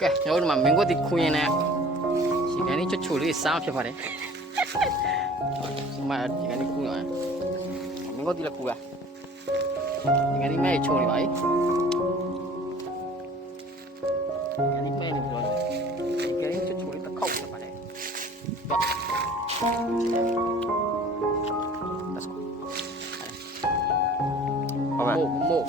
ကဲကျွန်တော်တို့မှာမင်းကိုဒီခွင်းနဲ့ဒီကနေ့ချိုလေးစားဖြစ်ပါတယ်ဒီမှာဒီကနေ့ခွင်းရမင်းကိုဒီလည်းခွင်းရဒီကနေ့မဲချိုနေပါ යි ဒီကနေ့မဲနေပြီးတော့ဒီကနေ့ချိုလေးတစ်ခေါက်ဖြစ်ပါတယ် Let's go ဟုတ်ပါ မို့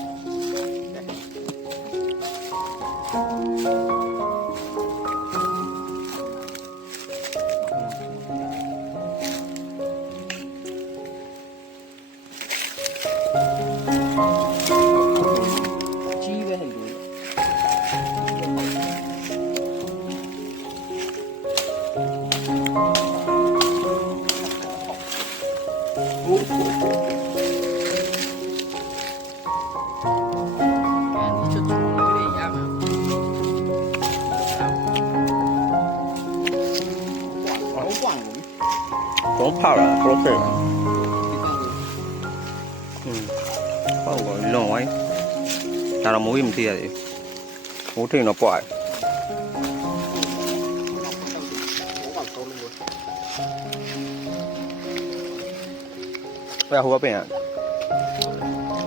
ကြီးပဲလူโอ้โหတော့ဖောက်လာပရိုဖက်ဟောကောလုံးဝိုင်းဒါတော့မိုးကြီးမသိရသေးဘူးမိုးထိန်တော့ပွားဘယ်ဟိုကပင်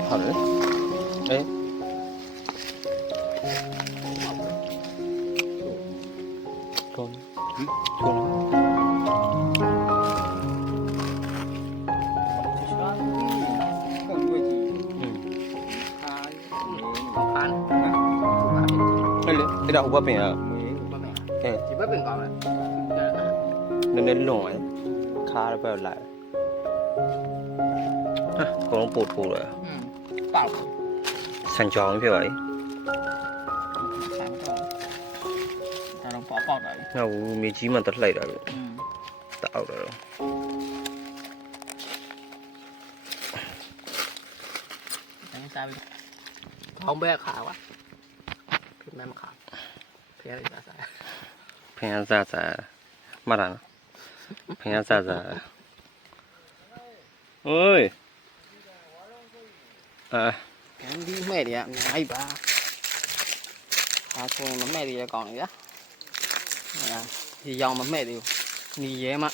ဟုတ်တယ်အေးထုံးထုံး အဲ့ဒါဟိုဘက်ပင်ကဒီဘက်ပင်ကောင်းတယ် နည်းနည်းလွန်ရယ်ခါရဘက်လိုက်ဟာကောင်းပို့ထိုးတယ် ပေါက် ဆန်ကြောင်ဖြစ်ပါလေ ဆန်တော့ဒါတော့ပေါက်တာလေ ဟိုမြေကြီးမှတက်လိုက်တာပဲတောက်တယ်တော့ ဒါစားပြီခေါင်းဘက်ခါကွာဖြစ်မဲမခါဖျက်လိုက်စား ဖင်ဆာဆာမှတ်တာနော်ဖင်ဆာဆာโอ้ยကန်ဒီမဲ့တွေကအများကြီးပါဒါဆိုရင်မမဲ့တွေလည်းကောင်းတယ်ဗျာဒီရောင်မမဲ့သေးဘူးညီရဲမှ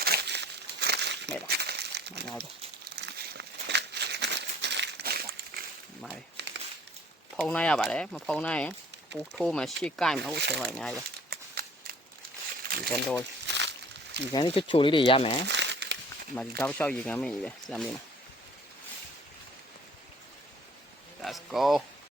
မဲ့တာမနာတော့မိုင်းဖုံးနိုင်ရပါတယ်မဖုံးနိုင်ရင်ပူထိုးမှရှေ့ကိုက်မှဟုတ်တယ်ပါအများကြီးပါဒီကန်တော့ဒီကန်လေးချိုလေးတွေရမယ်မဒီတောက်လျှောက်ရေကန်မင်းကြီးပဲစမ်းမင်း Let's go